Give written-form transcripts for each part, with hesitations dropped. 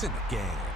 It's in the game.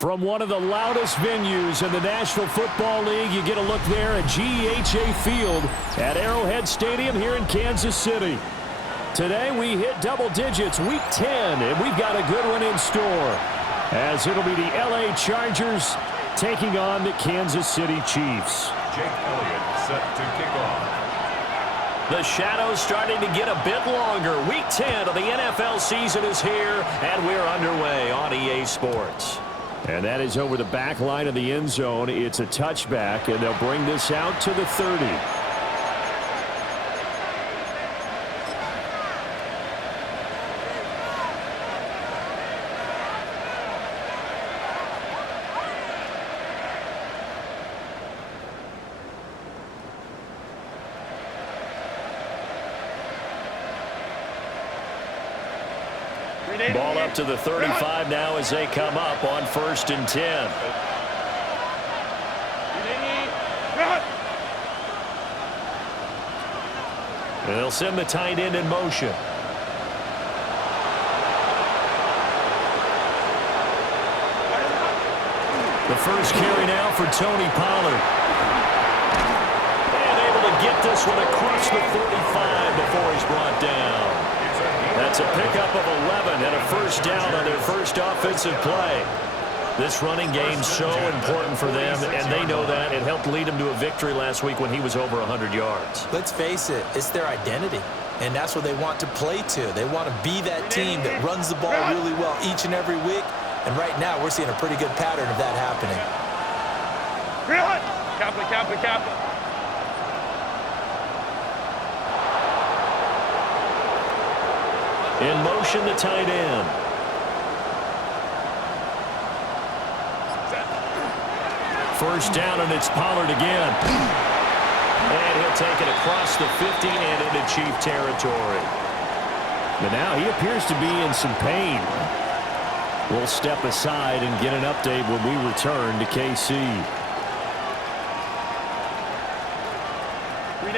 From one of the loudest venues in the National Football League, you get a look there at GEHA Field at Arrowhead Stadium here in Kansas City. Today we hit double digits, Week 10, and we've got a good one in store, as it'll be the LA Chargers taking on the Kansas City Chiefs. Jake Elliott set to kick off. The shadows starting to get a bit longer. Week 10 of the NFL season is here, and we're underway on EA Sports. And that is over the back line of the end zone. It's a touchback, and they'll bring this out to the 30. Ball up to the 35 now as they come up on 1st and 10. And they'll send the tight end in motion. The first carry now for Tony Pollard. And able to get this one across the 45 before he's brought down. That's a pickup of 11 and a first down on their first offensive play. This running game's so important for them, and they know that. It helped lead them to a victory last week when he was over 100 yards. Let's face it, it's their identity, and that's what they want to play to. They want to be that team that runs the ball really well each and every week, and right now we're seeing a pretty good pattern of that happening. Copy. In motion, the tight end. First down, and it's Pollard again. And he'll take it across the 50 and into Chief territory. But now he appears to be in some pain. We'll step aside and get an update when we return to KC.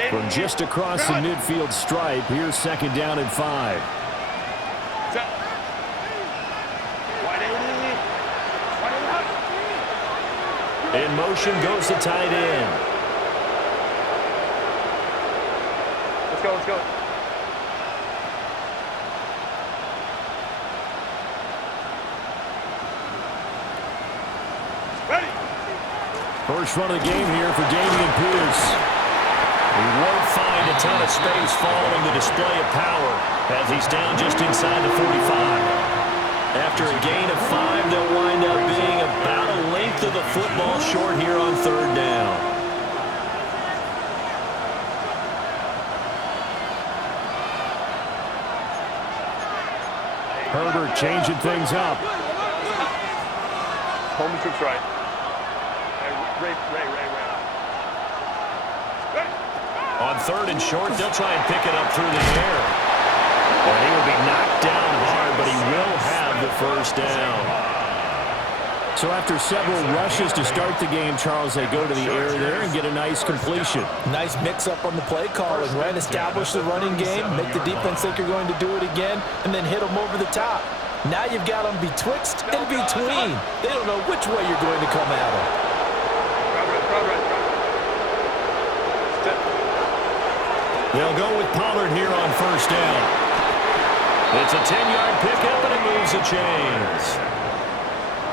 From just across the midfield stripe, here's 2nd down and 5. In motion goes the tight end. Let's go, let's go. Ready. First run of the game here for Damian Pierce. He won't find a ton of space following the display of power as he's down just inside the 45. After a gain of 5, they'll wind up being about a length of the football short here on 3rd down. Herbert changing things up. Home troops right. Ray. On 3rd and short, they'll try and pick it up through the air. And he will be knocked down hard, but he will have the 1st down. So after several rushes to start the game, Charles, they go to the air there and get a nice completion. Nice mix-up on the play calling, right? Establish the running game, make the defense think you're going to do it again, and then hit them over the top. Now you've got them betwixt and between. They don't know which way you're going to come at them. They'll go with Pollard here on 1st down. It's a 10-yard pickup, and it moves the chains.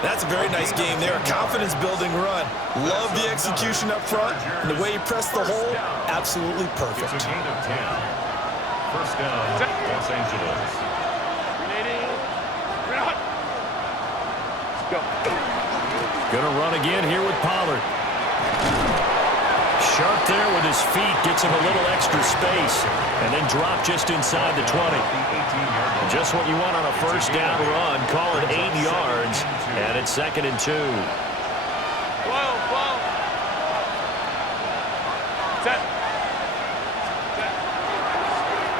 That's a very nice game there. A confidence-building run. Love the execution up front. And the way he pressed the hole, absolutely perfect. It's a gain of 10. 1st down, Los Angeles. Gonna run again here with Pollard. Sharp there with his feet, gets him a little extra space, and then drop just inside the 20. Just what you want on a 1st down run. Call it 8 yards, and it's 2nd and 2.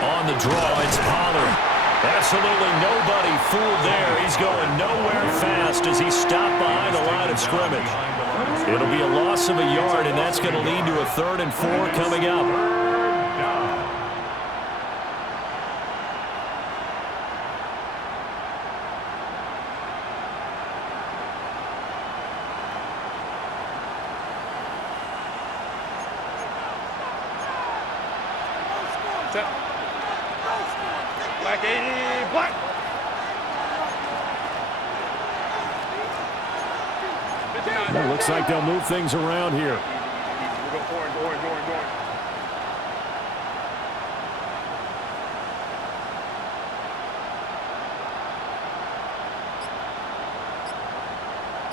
On the draw, it's Pollard. Absolutely nobody fooled there. He's going nowhere fast as he stopped behind the line of scrimmage. It'll be a loss of a yard, and that's going to lead to a 3rd and 4 coming up. Black 80, black. Well, looks like they'll move things around here. We'll go orange.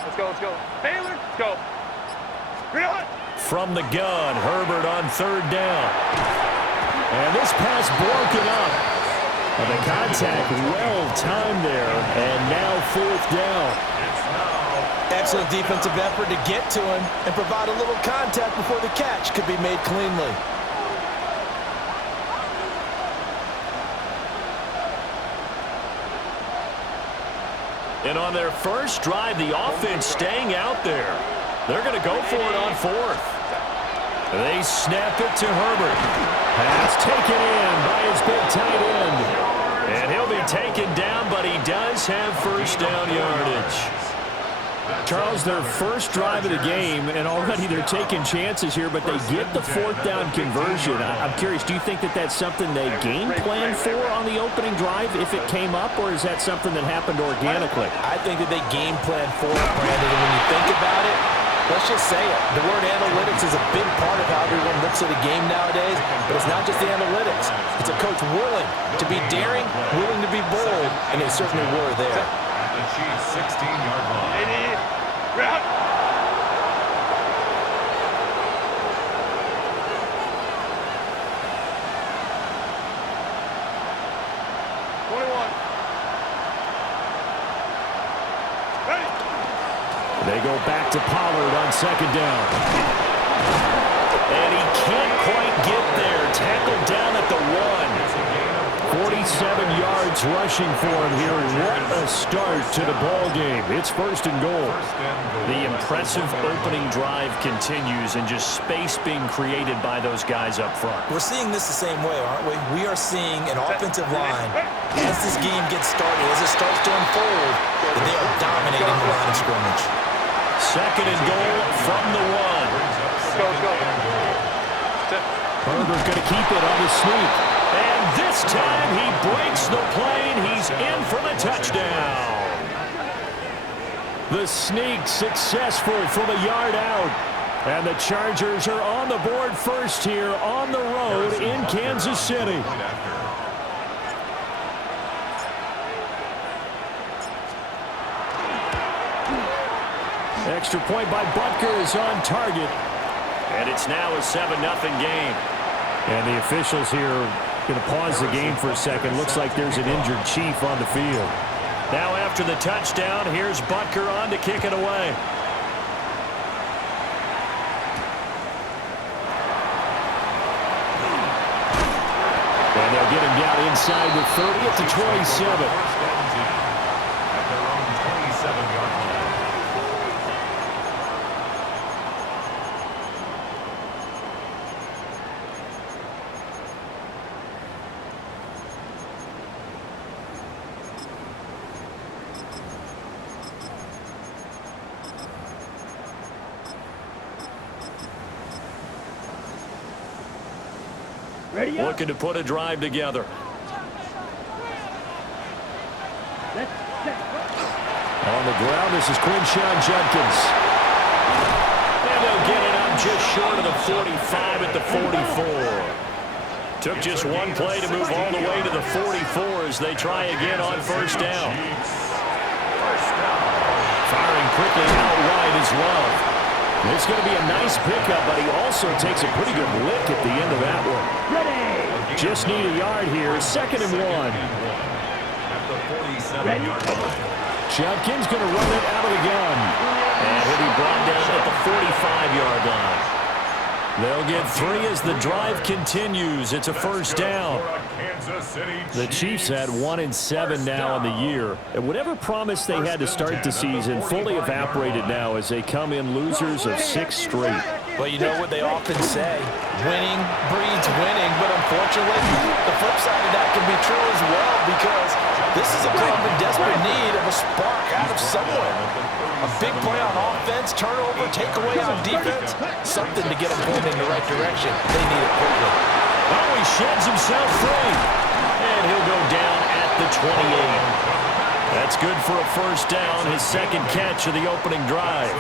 Let's go. Taylor, let's go. From the gun, Herbert on 3rd down. And this pass broken up. And the contact well-timed there, and now 4th down. Excellent defensive effort to get to him and provide a little contact before the catch could be made cleanly. And on their first drive, the offense staying out there. They're going to go for it on 4th. They snap it to Herbert. Pass taken in by his big tight end. And he'll be taken down, but he does have 1st down yardage. Charles, their first drive of the game, and already they're taking chances here, but they get the 4th down conversion. I'm curious, do you think that that's something they game plan for on the opening drive if it came up, or is that something that happened organically? I think that they game plan for it, Brandon, and when you think about it, let's just say it. The word analytics is a big part of how everyone looks at a game nowadays, but it's not just the analytics. It's a coach willing to be daring, willing to be bold, and they certainly were there. The Chiefs' 16-yard line. 21. Ready. They go back to Pollard on 2nd down. And he can't quite get there. Tackled down at the 1. yards rushing for him here. What a start to the ball game. It's first and goal. The impressive opening drive continues, and just space being created by those guys up front. We're seeing this the same way, aren't we? We are seeing an offensive line, as this game gets started, as it starts to unfold, that they are dominating the line of scrimmage. Second and goal from the one. Go, go. Herbert going to keep it on the sneak. And this time he breaks the plane. He's in for the touchdown. The sneak successful from a yard out. And the Chargers are on the board first here on the road in Kansas City. Extra point by Butker is on target. And it's now a 7-0 game. And the officials here going to pause the game for a second. Looks like there's an injured Chief on the field. Now after the touchdown, here's Butker on to kick it away. And they'll get him down inside the 30 at the 27. At their own 27-yard line. Looking to put a drive together. On the ground, this is Quinshawn Judkins. And they'll get it up just short of the 45 at the 44. Took just one play to move all the way to the 44 as they try again on first down. Firing quickly out wide is Love. It's going to be a nice pickup, but he also takes a pretty good lick at the end of that one. Just need a yard here. Second and one. At the 47-yard line. Judkins going to run it out of the gun. And he'll be brought down at the 45-yard line. They'll get 3 as the drive continues. It's a first down. The Chiefs had 1-7 now in the year. And whatever promise they had to start the season fully evaporated now as they come in losers of 6 straight. Well, you know what they often say, winning breeds winning, but unfortunately, the flip side of that can be true as well, because this is a club in desperate need of a spark out of somewhere. A big play on offense, turnover, takeaway on defense, something to get them going in the right direction. They need it quickly. Oh, he sheds himself free. And he'll go down at the 28. That's good for a first down, his second catch of the opening drive.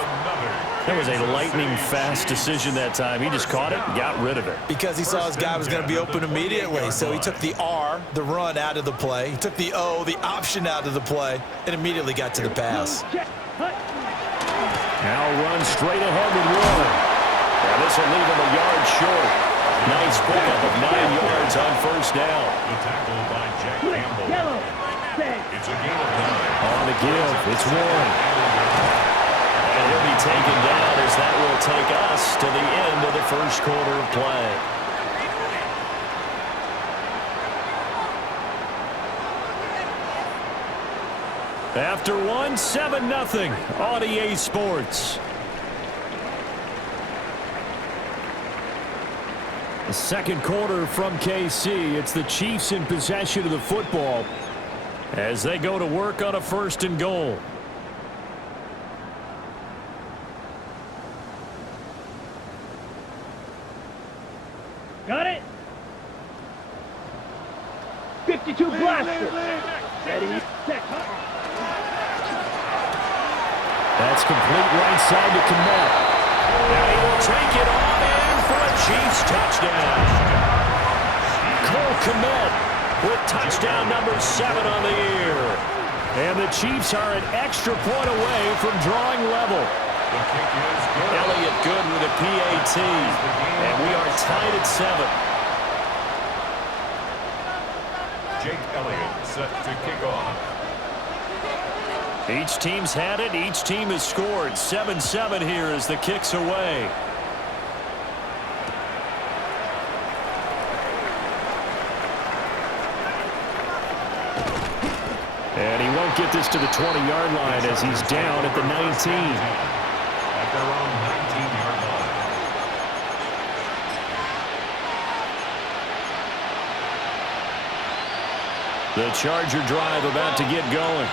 That was a lightning-fast decision that time. He just caught it and got rid of it. Because he saw his guy was going to be open immediately, so he took the R, the run, out of the play. He took the O, the option, out of the play, and immediately got to the pass. Now run straight ahead with one. Now this will leave him a yard short. Nice pickup of 9 yards on first down. The tackle by Jack Campbell. It's a gain of 9. On the give, it's one. And he'll be taken down as that will take us to the end of the first quarter of play. After one, 7-0 on EA Sports. The second quarter from KC. It's the Chiefs in possession of the football as they go to work on a first and goal. Got it. 52 blaster. Ready, set. That's complete right side to Komet. Now he will take it on in for a Chiefs touchdown. Cole Komet with touchdown number 7 on the year. And the Chiefs are an extra point away from drawing level. The kick is good. Elliott good with a PAT. And we are tied at 7. Jake Elliott set to kick off. Each team's had it. Each team has scored. 7-7 here as the kick's away. And he won't get this to the 20-yard line as he's down at the 19. At their own 19-yard line. The Charger drive about to get going.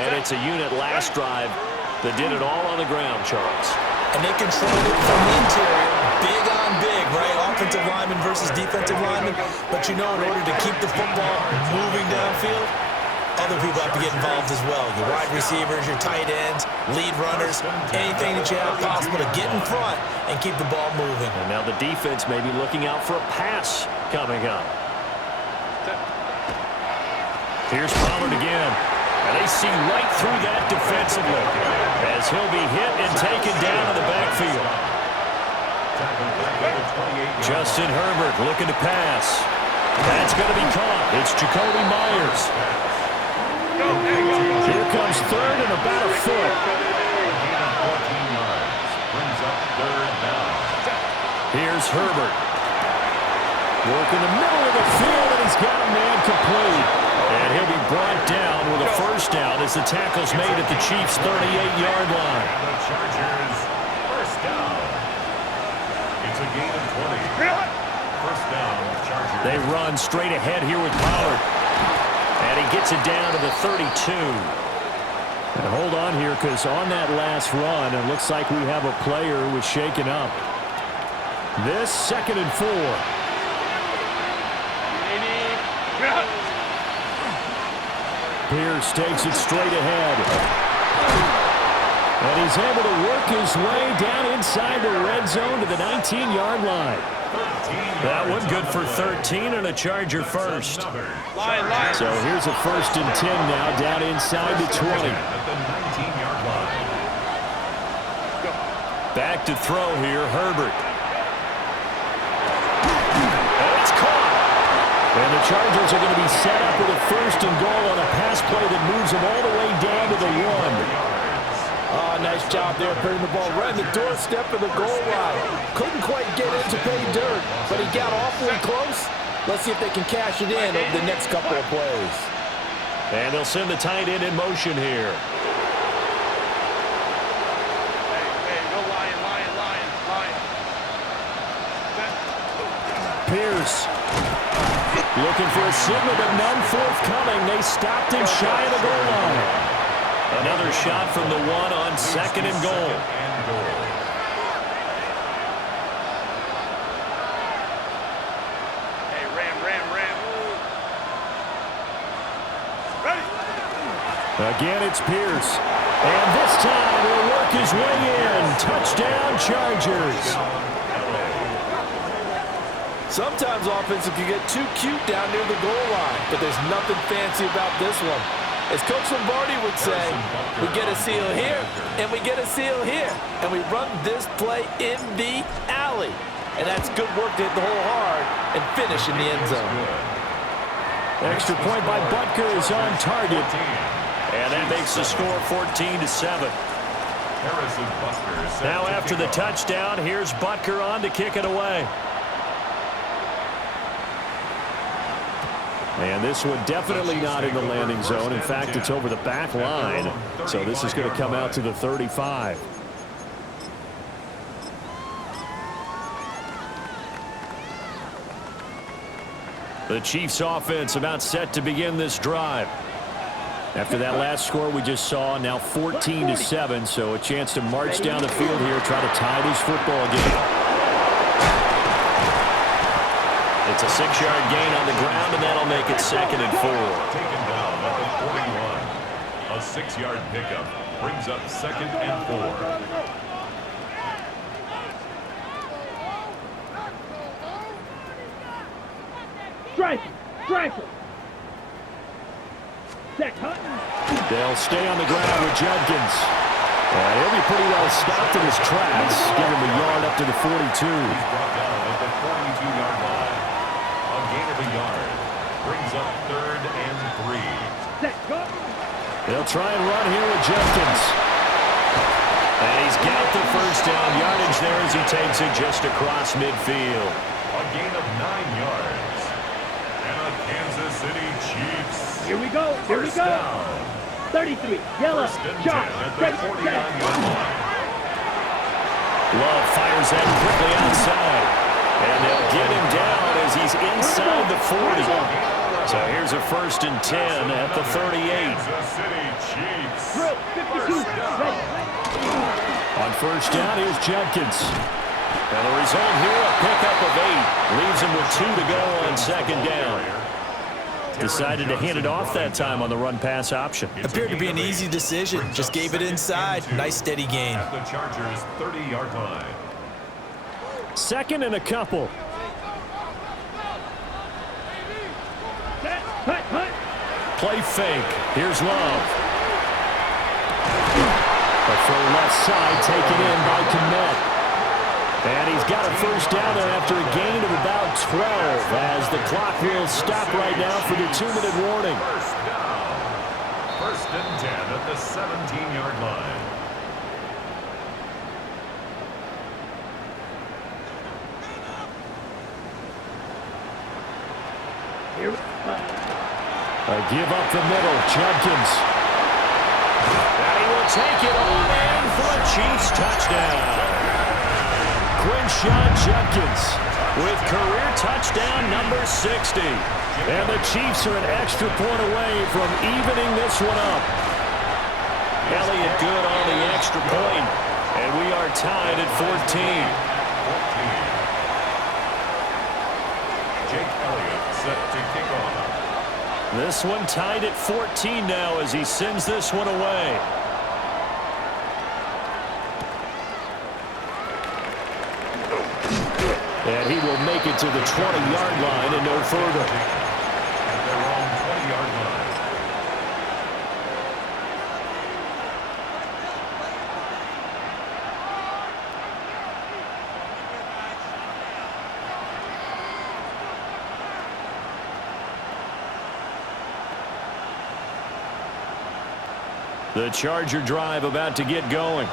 And it's a unit last drive that did it all on the ground, Charles. And they controlled it from the interior. Big on big, right? Offensive lineman versus defensive lineman. But you know, in order to keep the football moving downfield, other people have to get involved as well. Your wide receivers, your tight ends, lead runners, anything that you have possible to get in front and keep the ball moving. And now the defense may be looking out for a pass coming up. Here's Pollard again. And they see right through that defensively as he'll be hit and taken down in the backfield. Justin Herbert looking to pass. That's going to be caught. It's Jacoby Myers. Here comes third and about a foot. Here's Herbert. Working the middle of the field, and he's got a man complete. And he'll be brought down with a first down as the tackle's made at the Chiefs' 38-yard line. The Chargers, first down. It's a gain of 20. First down, Chargers. They run straight ahead here with Pollard. And he gets it down to the 32. And hold on here, because on that last run, it looks like we have a player who was shaken up. This 2nd and 4. Pierce takes it straight ahead. And he's able to work his way down inside the red zone to the 19-yard line. That one good for 13 and a Charger first. So here's a 1st and 10 now down inside the 20. Back to throw here, Herbert. And it's caught. And the Chargers are going to be set up with a 1st and goal on a pass play that moves them all the way down to the 1. Oh, nice job there, putting the ball right in the doorstep of the goal line. Couldn't quite get in to pay dirt, but he got awfully close. Let's see if they can cash it in over the next couple of plays. And they'll send the tight end in motion here. Pierce looking for a signal, but none forthcoming. They stopped him shy of the goal line. Another shot from the 1 on 2nd and goal. Hey, ram. Ready? Again, it's Pierce. And this time he'll work his way in. Touchdown, Chargers. Sometimes offense can get too cute down near the goal line, but there's nothing fancy about this one. As Coach Lombardi would say, we get a seal here, and we get a seal here, and we run this play in the alley. And that's good work to hit the hole hard and finish in the end zone. Extra point by Butker is on target. And that makes the score 14-7. Now after the touchdown, here's Butker on to kick it away. And this one definitely not in the landing zone. In fact, it's over the back line. So this is going to come out to the 35. The Chiefs offense about set to begin this drive. After that last score we just saw, now 14-7. So a chance to march down the field here, try to tie this football game. It's a 6-yard gain on the ground, and that'll make it 2nd and 4. Taken down at the 41. A 6-yard pickup brings up 2nd and 4. Striker. Zach Hutton. They'll stay on the ground with Judkins. And he'll be pretty well stopped in his tracks. Give him a yard up to the 42. He's brought down at the 42-yard line. A gain of a yard brings up 3rd and 3. They'll try and run here with Judkins. And he's got the first down yardage there as he takes it just across midfield. A gain of 9 yards. And a Kansas City Chiefs. Here we go. Here we First go. down. 33. Yellow. First and 10 Shot. at the Ready. 49-yard line. Love fires that quickly outside. And they'll get him down as he's inside the 40. So here's a 1st and 10 at the 38. Kansas City Chiefs. Drill. 52. Ready. On first down, here's Judkins. And the result here, a pickup of 8. Leaves him with 2 to go on 2nd down. Decided to hand it off that time on the run-pass option. Appeared to be an easy decision. Just gave it inside. Nice steady gain. At the Chargers' 30-yard line. 2nd and a couple. Hut. Hut. Play fake. Here's Love. A throw left side taken in by Kmet. And he's got a 1st down there after a gain of about 12 as the clock will stop right now for the 2-minute warning. First down. 1st and 10 at the 17-yard line. Here. A give up the middle. Judkins. And he will take it on in for a Chiefs touchdown. Quinshon Judkins With career touchdown number 60. And the Chiefs are an extra point away from evening this one up. Elliott good on the extra point. And we are tied at 14. Jake Elliott set to kick off. This one tied at 14 now as he sends this one away. And he will make it to the 20-yard line and no further. At their own 20-yard line. The Charger drive about to get going.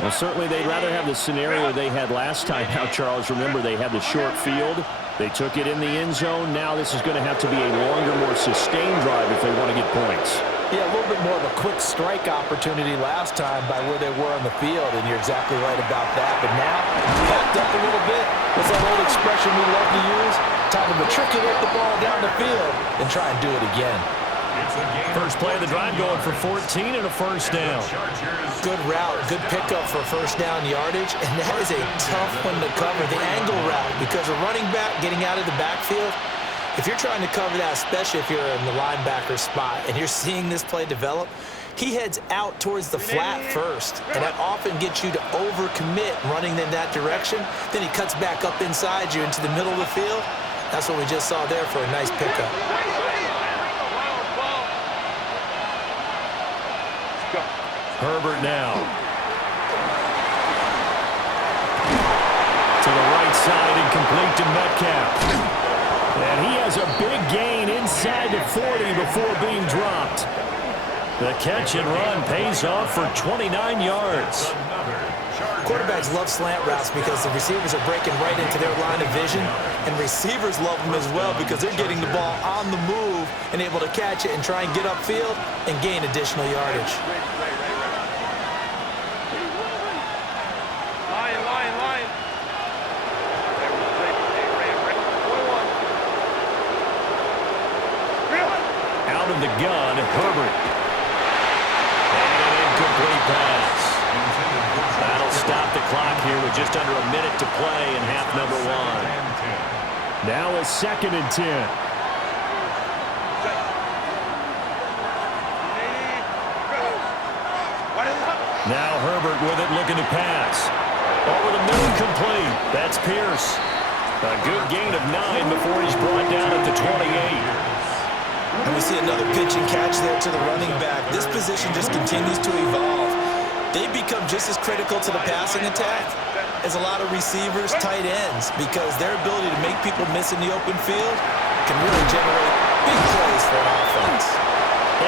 Well, certainly they'd rather have the scenario they had last time. Now, Charles, remember, they had the short field. They took it in the end zone. Now this is going to have to be a longer, more sustained drive if they want to get points. Yeah, a little bit more of a quick strike opportunity last time by where they were on the field, and you're exactly right about that. But now, backed up a little bit. What's that old expression we love to use? Time to matriculate the ball down the field and try and do it again. First play of the drive going for 14 and a 1st down. Good route, good pickup for 1st down yardage, and that is a tough one to cover, the angle route, because a running back getting out of the backfield, if you're trying to cover that, especially if you're in the linebacker spot and you're seeing this play develop, he heads out towards the flat first, and that often gets you to overcommit running in that direction. Then he cuts back up inside you into the middle of the field. That's what we just saw there for a nice pickup. Herbert now. To the right side and complete to Metcalf. And he has a big gain inside the 40 before being dropped. The catch and run pays off for 29 yards. Quarterbacks love slant routes because the receivers are breaking right into their line of vision, and receivers love them as well because they're getting the ball on the move and able to catch it and try and get upfield and gain additional yardage. Out of the gun, Herbert. And an incomplete pass. That'll stop the clock here with just under a minute to play in half number 1. Now a 2nd and 10. Now Herbert with it, looking to pass. Over the middle, complete. That's Pierce. A good gain of 9 before he's brought down at the 28. And we see another pitch and catch there to the running back. This position just continues to evolve. They become just as critical to the passing attack as a lot of receivers, tight ends, because their ability to make people miss in the open field can really generate big plays for an offense.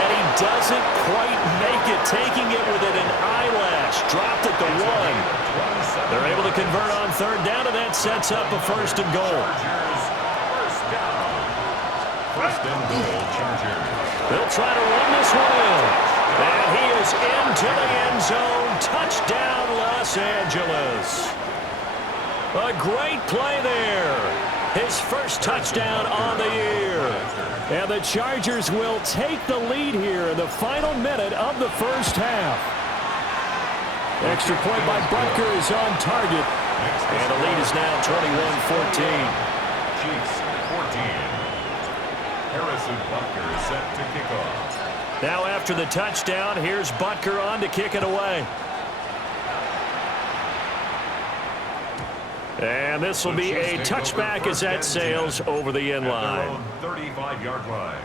And he doesn't quite make it, taking it within an eyelash. Dropped at the 1. They're able to convert on 3rd down, and that sets up a 1st and goal. First and goal, Chargers. They'll try to run this one in. And he is into the end zone. Touchdown, Los Angeles. A great play there. His first touchdown on the year. And the Chargers will take the lead here in the final minute of the first half. Extra point by Butker is on target. And the lead is now 21-14. Chiefs 14. Harrison Butker is set to kick off. Now after the touchdown, here's Butker on to kick it away. And this will be a touchback as that sails over the end line. 35-yard line.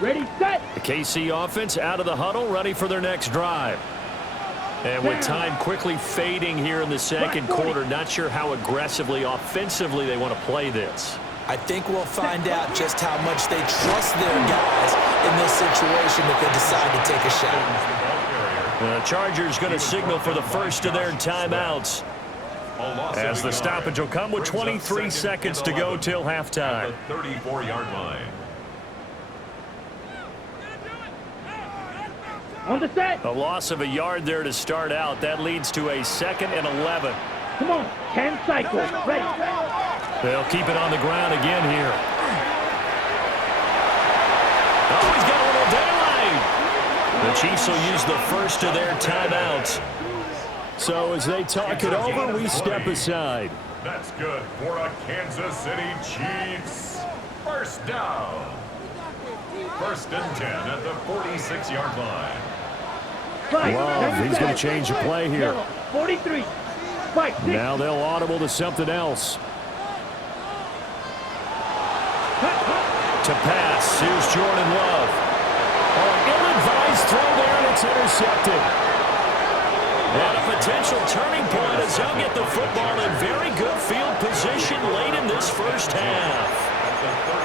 Ready, set. The KC offense out of the huddle, ready for their next drive. And with time quickly fading here in the second quarter, not sure how aggressively, offensively they want to play this. I think we'll find out just how much they trust their guys in this situation if they decide to take a shot. The Chargers going to signal for the first of their timeouts as the stoppage will come with 23 seconds to go till halftime. 34-yard line. On the set. A loss of a yard there to start out. That leads to a 2nd and 11. Come on. 10 cycles. Ready. They'll keep it on the ground again here. Oh, he's got a little daylight. The Chiefs will use the first of their timeouts. So as they talk it over, we step aside. That's good for a Kansas City Chiefs. First down. First and 10 at the 46-yard line. Wow, he's going to change the play here. 43. Fight. Now they'll audible to something else. To pass, here's Jordan Love. Oh, ill-advised throw there, and it's intercepted. And a potential turning point as they'll get the football in very good field position late in this first half.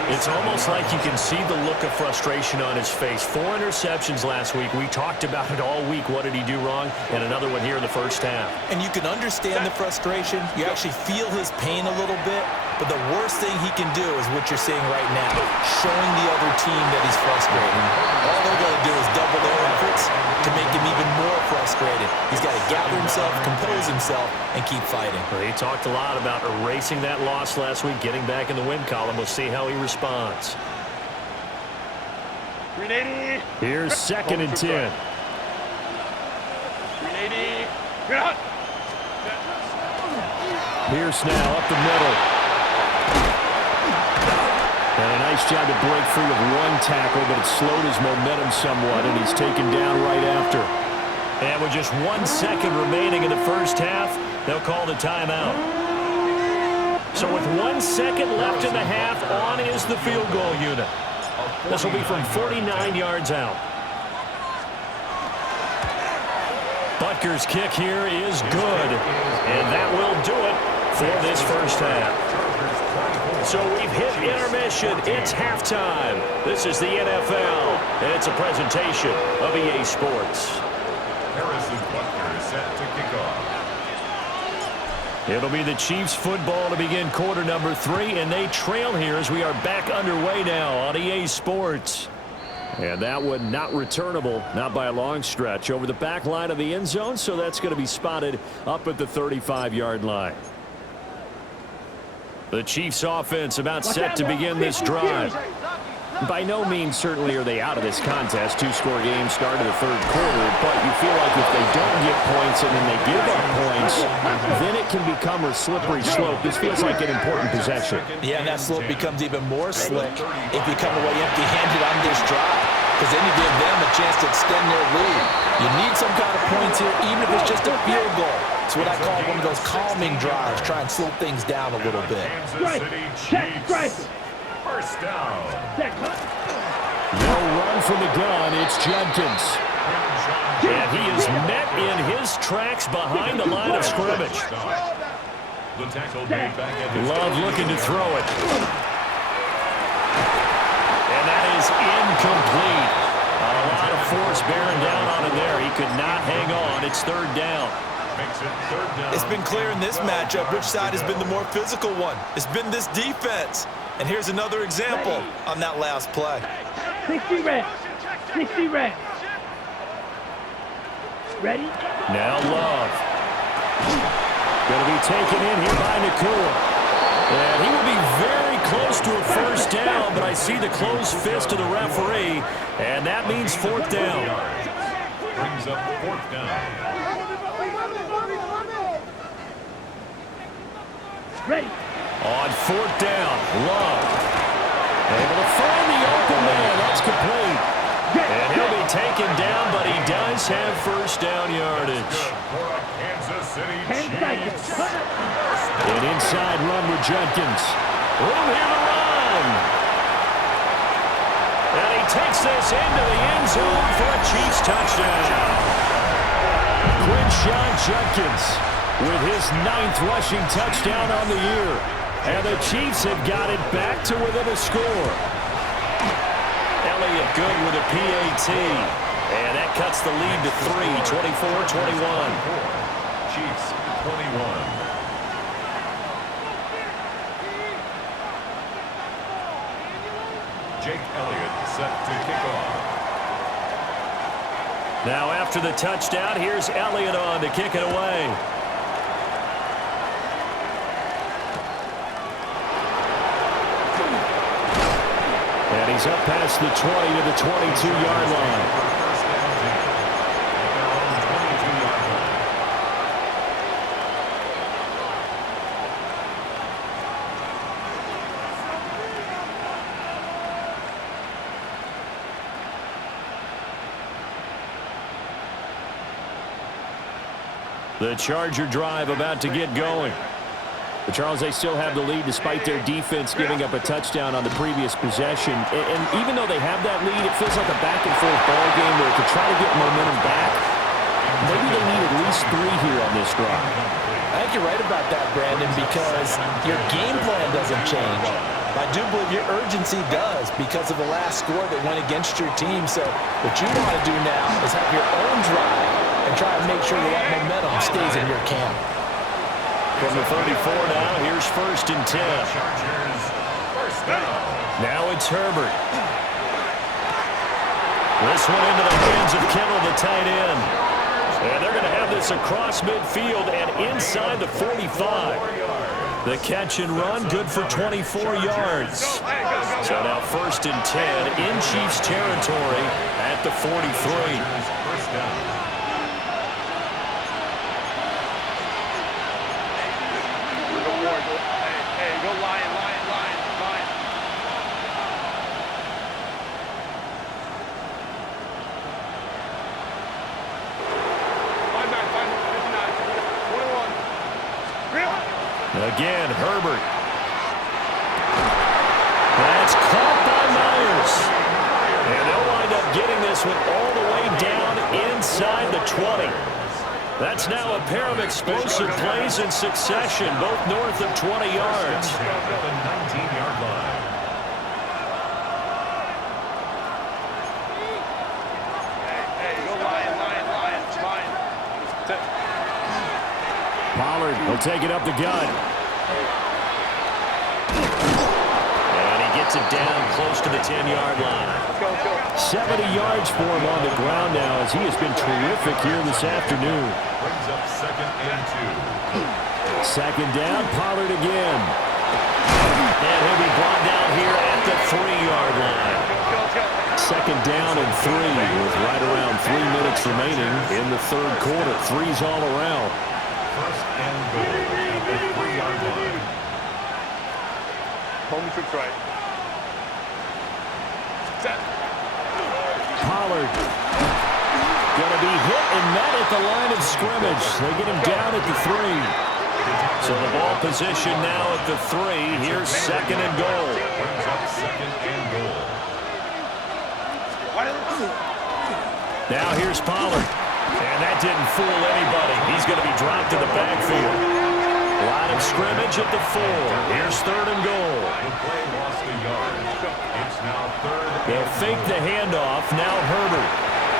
It's almost like you can see the look of frustration on his face. 4 interceptions last week. We talked about it all week. What did he do wrong? And another one here in the first half. And you can understand the frustration. You actually feel his pain a little bit. But the worst thing he can do is what you're seeing right now, showing the other team that he's frustrated. All they're going to do is double their efforts to make him even more frustrated. He's got to gather himself, compose himself, and keep fighting. Well, he talked a lot about erasing that loss last week, getting back in the win column. We'll see how he responds. Here's 2nd and 10. Pierce now up the middle. And a nice job to break free of one tackle, but it slowed his momentum somewhat, and he's taken down right after. And with just 1 second remaining in the first half, they'll call the timeout. So with 1 second left in the half, on is the field goal unit. This will be from 49 yards out. Butker's kick here is good, and that will do it for this first half. So we've hit intermission. It's halftime. This is the NFL, and it's a presentation of EA Sports. Harrison Butker is set to kick off. It'll be the Chiefs football to begin quarter number 3, and they trail here as we are back underway now on EA Sports. And that one not returnable, not by a long stretch, over the back line of the end zone, so that's going to be spotted up at the 35-yard line. The Chiefs offense about set to begin this drive. By no means certainly are they out of this contest. 2-score game start of the third quarter, but you feel like if they don't get points and then they give up points, then it can become a slippery slope. This feels like an important possession. Yeah, and that slope becomes even more slick if you come away empty-handed on this drive, because then you give them a chance to extend their lead. You need some kind of points here, even if it's just a field goal. It's what I call one of those calming drives. Try and slow things down a little bit. First down. They'll run from the gun. It's Jenkins. And he is met in his tracks behind the line of scrimmage. The tackle made back at his Love looking to throw it. And that is incomplete. A lot of force bearing down on him there. He could not hang on. It's third down. makes it third down. It's been clear in this matchup which side has been the more physical one. It's been this defense. And here's another example on that last play. 60 reps. 60 reps. Ready? Now Love. Going to be taken in here by Nakua. And he will be very close to a first down, but I see the closed fist of the referee, and that means fourth down. Brings up fourth down. Ready. On fourth down, Love. Able to find the open man. That's complete. And he'll be taken down, but he does have first down yardage. For a Kansas City 10 seconds. Chiefs. An inside run with Jenkins. Room here to run. And he takes this into the end zone for a Chiefs touchdown. Quinshawn Jenkins with his 9th rushing touchdown on the year. And the Chiefs have got it back to within a score. Elliott good with a PAT. And that cuts the lead to 3, 24-21. Chiefs 21. Jake Elliott set to kick off. Now after the touchdown, here's Elliott on to kick it away. And he's up past the 20 to the 22-yard line. First down team at their own 22-yard line. The Charger drive about to get going. But Charles, they still have the lead despite their defense giving up a touchdown on the previous possession. And even though they have that lead, it feels like a back-and-forth ball game where to try to get momentum back, maybe they need at least 3 here on this drive. I think you're right about that, Brandon, because your game plan doesn't change. I do believe your urgency does because of the last score that went against your team. So what you want to do now is have your own drive and try to make sure that momentum stays in your camp. From the 34 now, here's 1st and 10. Chargers first down. Now it's Herbert. This one into the hands of Kittle, the tight end. And they're going to have this across midfield and inside the 45. The catch and run, good for 24 yards. So now 1st and 10 in Chiefs territory at the 43. First down. Hey, go Lion. Again, Herbert. That's caught by Myers. And they'll wind up getting this one all the way down inside the 20. That's now a pair of explosive plays in succession, both north of 20 yards. At the 19-yard line. Hey, go Lion. Fine. Pollard will take it up the gut. And he gets it down close to the 10-yard line. Let's go. 70 yards for him on the ground now as he has been terrific here this afternoon. Brings up 2nd and 2. 2nd down, Pollard again. And he'll be brought down here at the 3-yard line. Let's go. 2nd down and 3 with right around 3 minutes remaining in the 3rd quarter. 3's all around. 1st and goal at the 3-yard line. Home tricks right. Set. Pollard going to be hit and met at the line of scrimmage. They get him down at the 3. So the ball position now at the 3. Here's 2nd and goal. Brings up 2nd and goal. Now here's Pollard. And that didn't fool anybody. He's going to be dropped to the backfield. Line of scrimmage at the 4. Here's 3rd and goal. The play lost a yard. It's now 3rd. They'll fake the handoff. Now Herbert.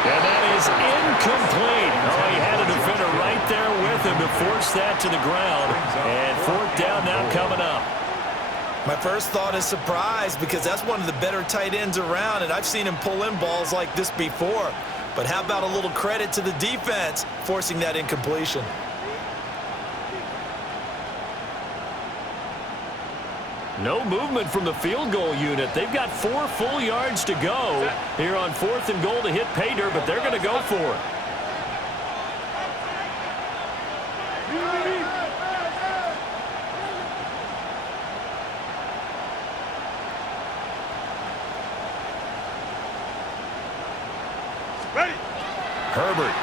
And that is incomplete. Oh, he had a defender right there with him to force that to the ground. And fourth down now coming up. My first thought is surprise because that's one of the better tight ends around, and I've seen him pull in balls like this before. But how about a little credit to the defense forcing that incompletion? No movement from the field goal unit. They've got 4 full yards to go here on 4th and goal to hit pay dirt, but they're going to go for it. Ready. Herbert.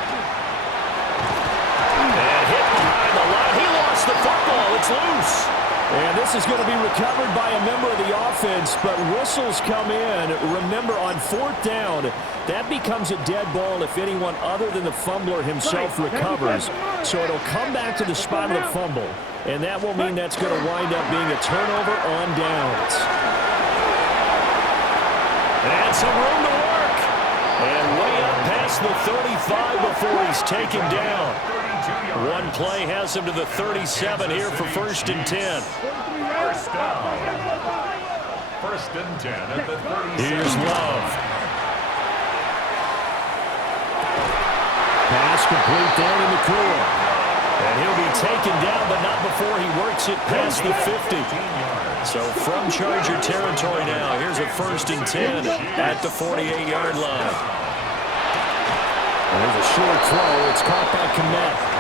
And hit behind the line. He lost the football. It's loose. And this is going to be recovered by a member of the offense, but whistles come in. Remember, on 4th down, that becomes a dead ball if anyone other than the fumbler himself recovers. So it'll come back to the spot of the fumble, and that will mean that's going to wind up being a turnover on downs. And some room to work. And way up past the 35 before he's taken down. One play has him to the 37 here for 1st and 10. First down. 1st and 10 at the 37. Here's Love. Pass complete down in the core. And he'll be taken down, but not before he works it past the 50. So from Charger territory now, here's a 1st and 10 at the 48-yard line. There's a short throw. It's caught by Kmet.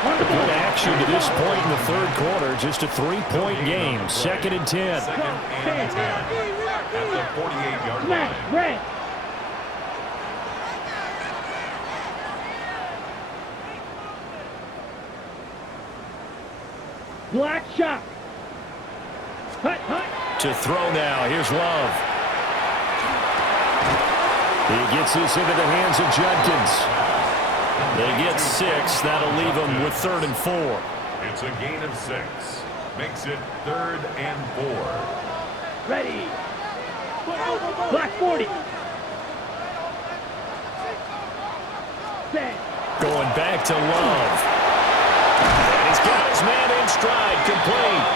Good action to this point in the 3rd quarter. Just a 3-point game. 2nd and 10. 2nd and 10 at the 48-yard line. Red. Black shot. Hut, hut. To throw now. Here's Love. He gets this into the hands of Judkins. They get 6. That'll leave them with 3rd and 4. It's a gain of 6. Makes it 3rd and 4. Ready. Black 40. Set. Going back to Love. And he's got his man in stride, complete.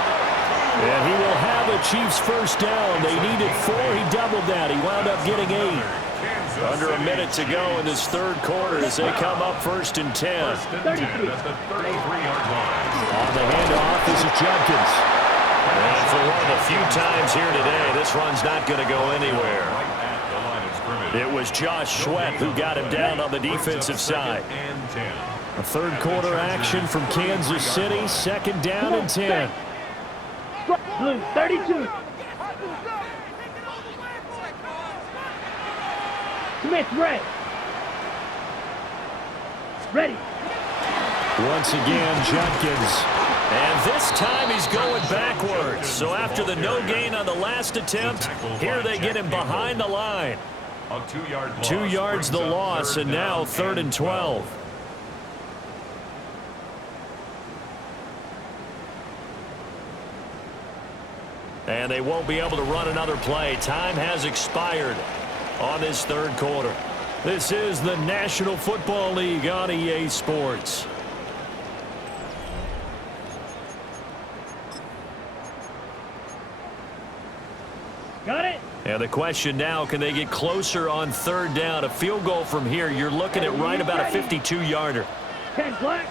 And he will have a Chiefs first down. They needed 4. He doubled that. He wound up getting 8. Under a minute to go in this 3rd quarter as they come up 1st and 10. 1st and 10 at the 33-yard line. On the handoff, this is Judkins. And for one of the few times here today, this run's not going to go anywhere. Right at the line of scrimmage. It was Josh Sweat who got him down on the defensive side. 2nd and 10. A 3rd quarter action from Kansas City. 2nd down and 10. Blue 32. Smith red. Ready. Once again, Judkins. And this time he's going backwards. So after the no gain on the last attempt, here they get him behind the line. A 2-yard loss. 2 yards the loss, and now 3rd and 12. And they won't be able to run another play. Time has expired on this 3rd quarter. This is the National Football League on EA Sports. Got it. And the question now, can they get closer on 3rd down? A field goal from here, you're looking at right about a 52-yarder. 10 black.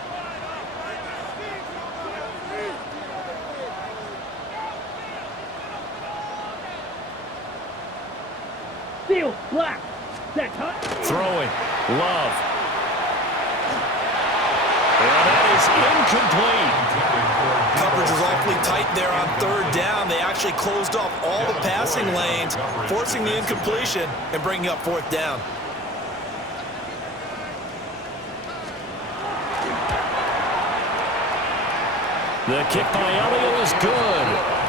Seal black. Set hut. Throwing. Love. And that is incomplete. Coverage was awfully tight there on 3rd down. They actually closed off all the passing lanes, forcing the incompletion and bringing up 4th down. The kick by Elliott is good.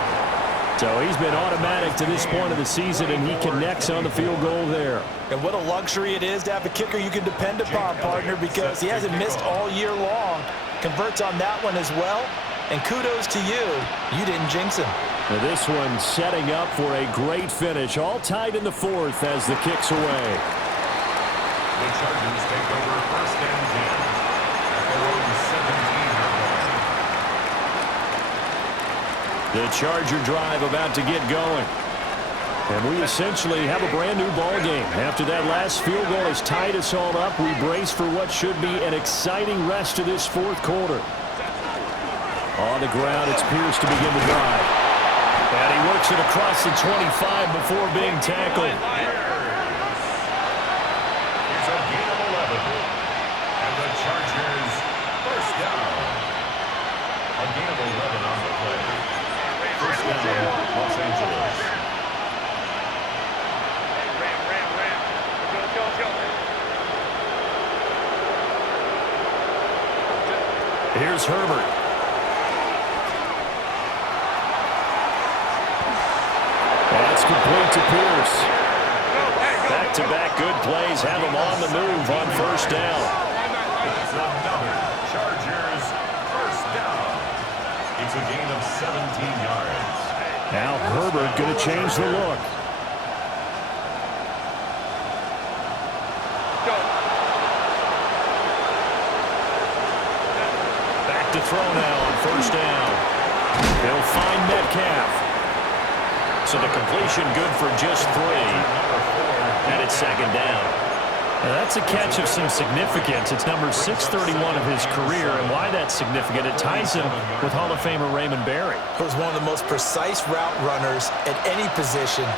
So he's been automatic to this point of the season, and he connects on the field goal there. And what a luxury it is to have a kicker you can depend upon, partner, because he hasn't missed all year long. Converts on that one as well. And kudos to you. You didn't jinx him. Now this one setting up for a great finish. All tied in the 4th as the kick's away. The Chargers take over 1st and 10 at their own 17-yard line. The Charger drive about to get going. And we essentially have a brand new ball game. After that last field goal has tied us all up, we brace for what should be an exciting rest of this 4th quarter. On the ground, it's Pierce to begin the drive. And he works it across the 25 before being tackled. It's a gain of 11. And the Chargers 1st down. A gain of 11 on the play. 1st down, Los Angeles. Here's Herbert. That's complete to Pierce. Back-to-back good plays have him on the move on 1st down. It's another Chargers 1st down. It's a gain of 17 yards. Now Herbert going to change the look. To throw now on 1st down. He'll find Metcalf. So the completion good for just 3. And it's 2nd down. Now that's a catch of some significance. It's number 631 of his career. And why that's significant, it ties him with Hall of Famer Raymond Berry. He was one of the most precise route runners at any position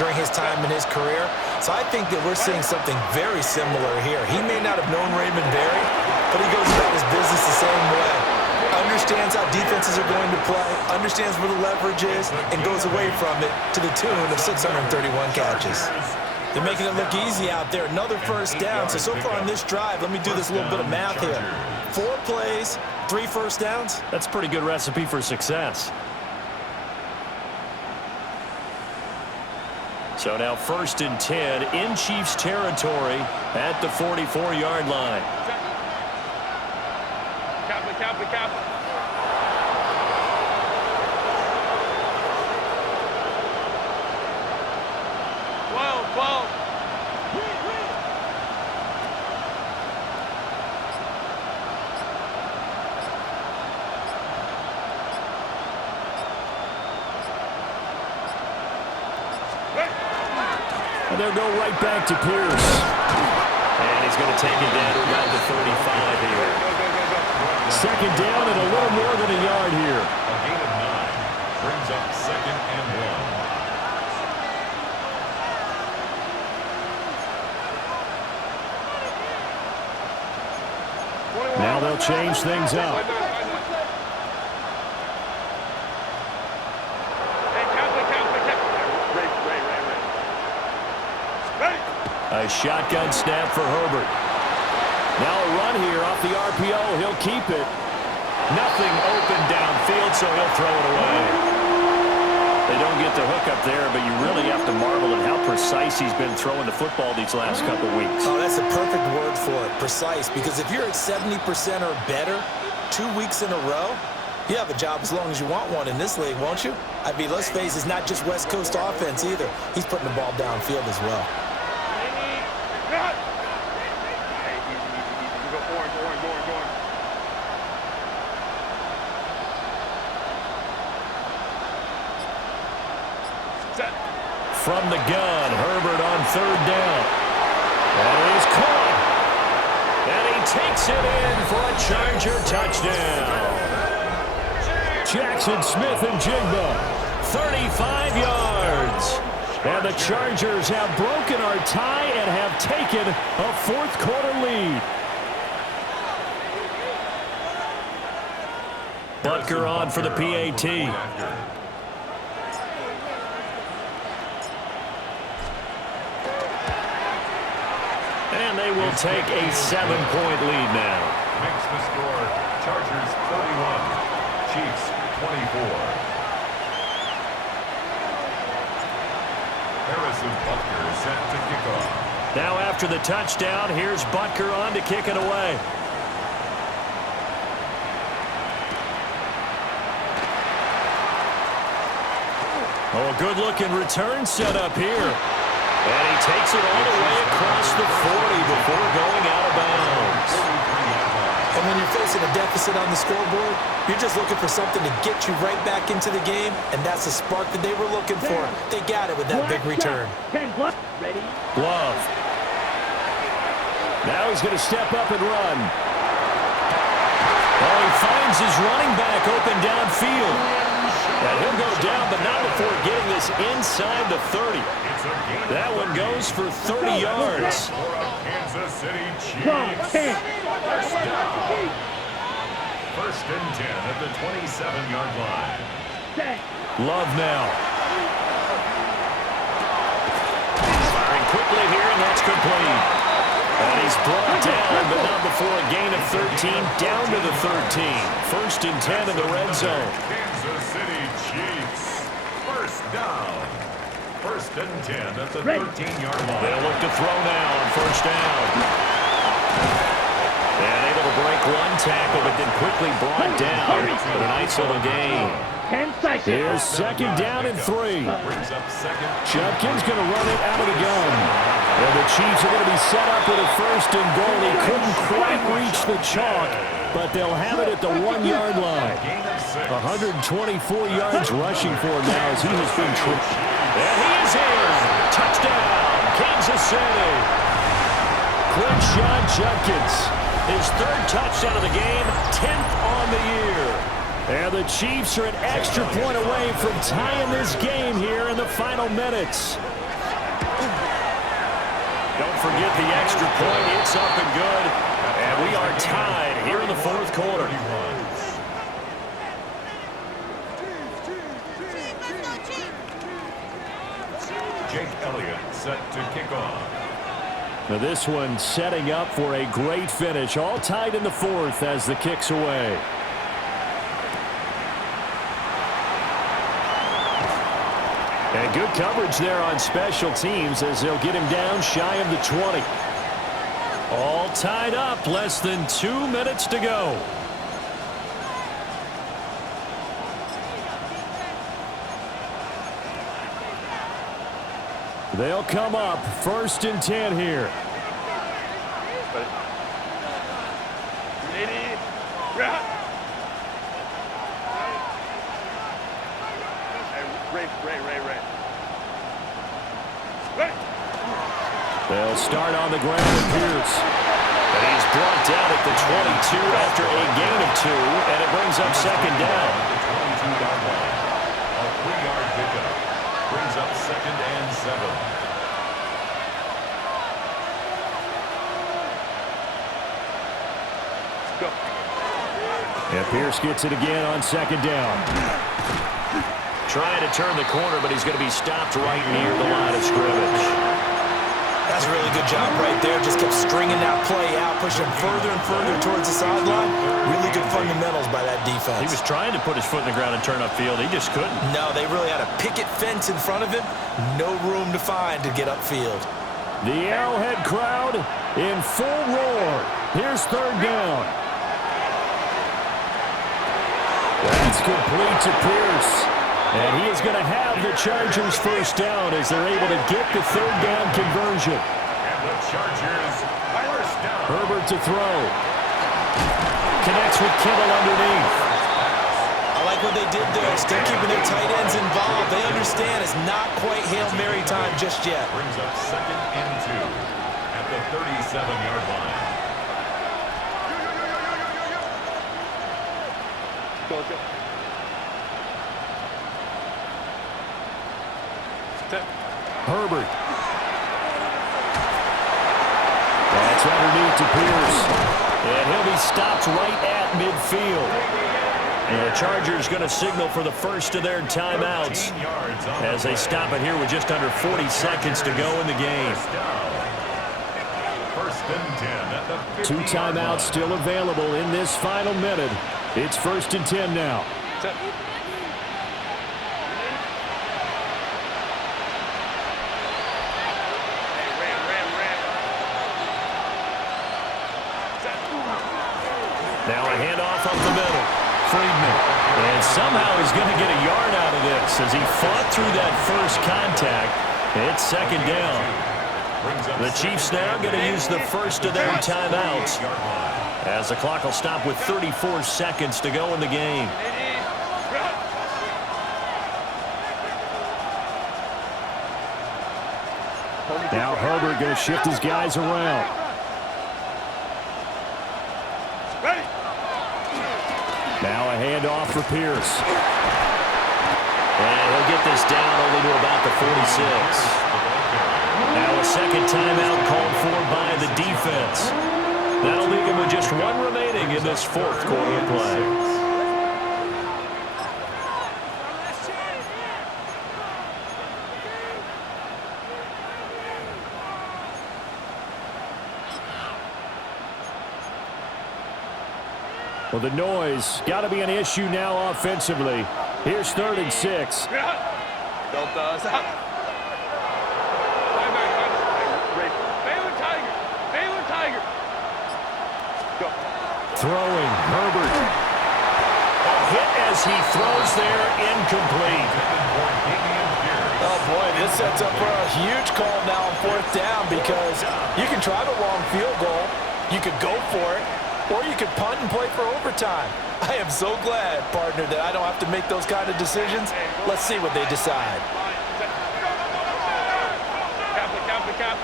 during his time in his career. So I think that we're seeing something very similar here. He may not have known Raymond Berry, but he goes about his business the same way. Understands how defenses are going to play, understands where the leverage is, and goes away from it to the tune of 631 catches. They're making it look easy out there. Another 1st down. So far on this drive, let me do this little bit of math here. 4 plays, 3 1st downs. That's a pretty good recipe for success. So now 1st and 10 in Chiefs territory at the 44-yard line. Cap. 12. And they'll go right back to Pierce. And he's going to take it down to about the 35 here. 2nd down and a little more than a yard here. A gain of 9 brings up 2nd and 1. Now they'll change things up. A shotgun snap for Herbert. Now a run here off the RPO. He'll keep it. Nothing open downfield, so he'll throw it away. They don't get the hook up there, but you really have to marvel at how precise he's been throwing the football these last couple weeks. Oh, that's a perfect word for it, precise, because if you're at 70% or better 2 weeks in a row, you have a job as long as you want one in this league, won't you? I mean, let's face it, it's not just West Coast offense either. He's putting the ball downfield as well. From the gun, Herbert on 3rd down. And he's caught. And he takes it in for a Charger touchdown. Jackson Smith and Jigba, 35 yards. And the Chargers have broken our tie and have taken a 4th quarter lead. Butker on for the PAT. And they will take a 7-point lead now. Makes the score Chargers 41, Chiefs 24. Harrison Butker set to kick off. Now after the touchdown, here's Butker on to kick it away. Oh, a good-looking return set up here. And he takes it all the way across the 40 before going out of bounds. And when you're facing a deficit on the scoreboard, you're just looking for something to get you right back into the game, and that's the spark that they were looking for. They got it with that big return. 10 block. Ready? Glove. Now he's going to step up and run. Oh, he finds his running back open downfield. And he'll go down, but not before getting this inside the 30. That one goes for 30 yards. For a Kansas City Go, Chiefs. 10. First down. First and 10 at the 27-yard line. Set. Love now. Firing quickly here, and that's complete. And he's brought down, but not before a gain of 13, down to the 13. First and 10 in the red zone. Kansas City Chiefs. First down. First and 10 at the Ready. 13-yard line. They'll look to throw now on first down. And able to break one tackle, but then quickly brought down. But a nice little gain. 10 seconds. Here's second down and 3. Brings up second. Judkins going to run it out of the gun. And the Chiefs are going to be set up with a first and goal. He couldn't quite reach the chalk, but they'll have it at the 1-yard line. Gain of 6. 124 yards rushing for him now as he has been tripped. And he is in. Touchdown, Kansas City. Quinshon Judkins. His third touchdown of the game, 10th on the year. And the Chiefs are an extra point away from tying this game here in the final minutes. Don't forget the extra point. It's up and good. And we are tied here in the fourth quarter. Jake Elliott set to kick off. Now this one setting up for a great finish. All tied in the fourth as the kick's away. And good coverage there on special teams as they'll get him down shy of the 20. All tied up, less than 2 minutes to go. They'll come up first and 10 here. Ready? Right. Ray. Ready? They'll start on the ground with Pierce. And he's brought down at the 22 after a gain of 2, and it brings up second down. The 22-yard line. A 3-yard pickup. Brings up second and 7. Go. And Pierce gets it again on second down. Trying to turn the corner, but he's going to be stopped right near the line of scrimmage. That's a really good job right there. Just kept stringing that play out, pushing further and further towards the sideline. Really good fundamentals by that defense. He was trying to put his foot in the ground and turn upfield. He just couldn't. No, they really had a picket fence in front of him. No room to find to get upfield. The Arrowhead crowd in full roar. Here's third down. That's complete to Pierce. And he is going to have the Chargers first down as they're able to get the third down conversion. And the Chargers first down. Herbert to throw. Connects with Kittle underneath. I like what they did there, still keeping their tight ends involved. They understand it's not quite Hail Mary time just yet. Brings up second and 2 at the 37-yard line. Go. Herbert. That's underneath to Pierce. And he'll be stopped right at midfield. And the Chargers going to signal for the first of their timeouts as they stop it here with just under 40 seconds to go in the game. First and 10 at the 2 timeouts still available in this final minute. It's first and 10 now. Set. Now a handoff up the middle. Friedman. And somehow he's going to get a yard out of this as he fought through that first contact. It's second down. The Chiefs now going to use the first of their timeouts, as the clock will stop with 34 seconds to go in the game. Now Herbert going to shift his guys around. Ready. Now a handoff for Pierce. And he'll get this down only to about the 46. Now a second timeout called for by the defense. That'll leave him with just one remaining in this fourth quarter of play. Well, the noise got to be an issue now offensively. Here's 3rd and 6. Delta us out. Baylor Tiger. Baylor Tiger. Go. Throwing, Herbert. A hit as he throws there, incomplete. Oh, boy, this sets up for a huge call now on 4th down, because you can try the long field goal, you could go for it, or you could punt and play for overtime. I am so glad, partner, that I don't have to make those kind of decisions. Let's see what they decide. Cap.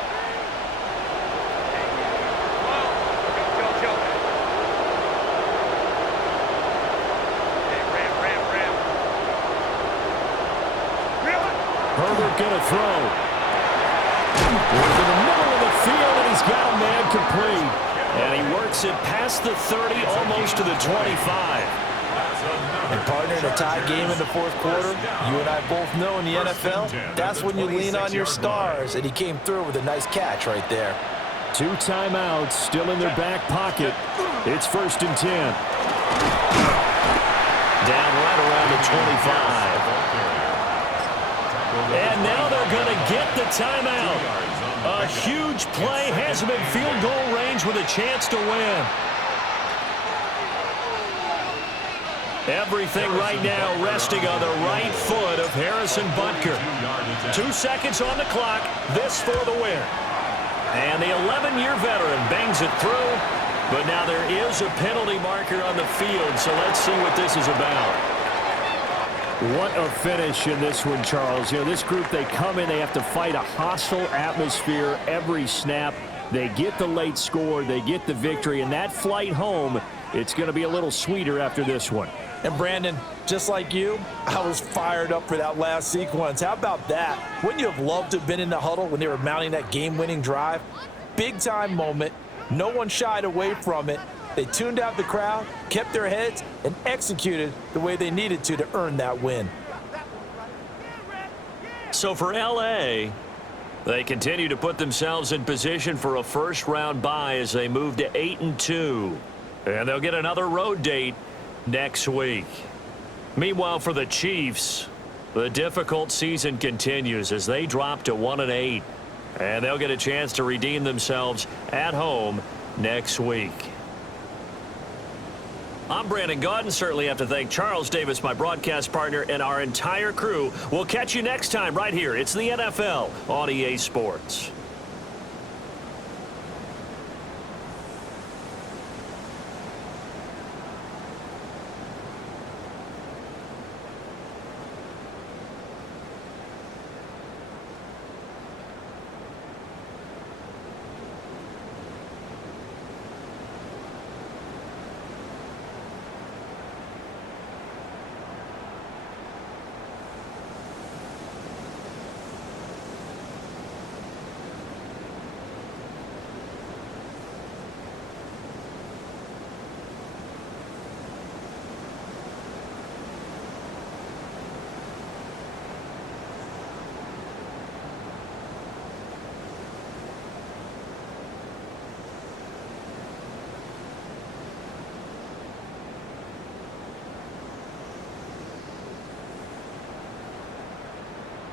Chill. Ram. Herbert going to throw. He's in the middle of the field, and he's got a man complete. And he works it past the 30, almost to the 25. And, partner, in a tie game in the 4th quarter, you and I both know in the NFL, that's when you lean on your stars, and he came through with a nice catch right there. 2 timeouts still in their back pocket. It's 1st and 10. Down right around the 25. And now they're going to get the timeout. A huge play has him in field goal range with a chance to win. Everything right now resting on the right foot of Harrison Butker. 2 seconds on the clock. This for the win. And the 11-year veteran bangs it through. But now there is a penalty marker on the field, so let's see what this is about. What a finish in this one, Charles. You know, this group, they come in, they have to fight a hostile atmosphere every snap. They get the late score, they get the victory, and that flight home, it's going to be a little sweeter after this one. And, Brandon, just like you, I was fired up for that last sequence. How about that? Wouldn't you have loved to have been in the huddle when they were mounting that game-winning drive? Big-time moment. No one shied away from it. They tuned out the crowd, kept their heads, and executed the way they needed to earn that win. So for L.A., they continue to put themselves in position for a first-round bye as they move to 8-2. And they'll get another road date next week. Meanwhile, for the Chiefs, the difficult season continues as they drop to 1-8. And they'll get a chance to redeem themselves at home next week. I'm Brandon Gaudin. Certainly have to thank Charles Davis, my broadcast partner, and our entire crew. We'll catch you next time right here. It's the NFL on EA Sports.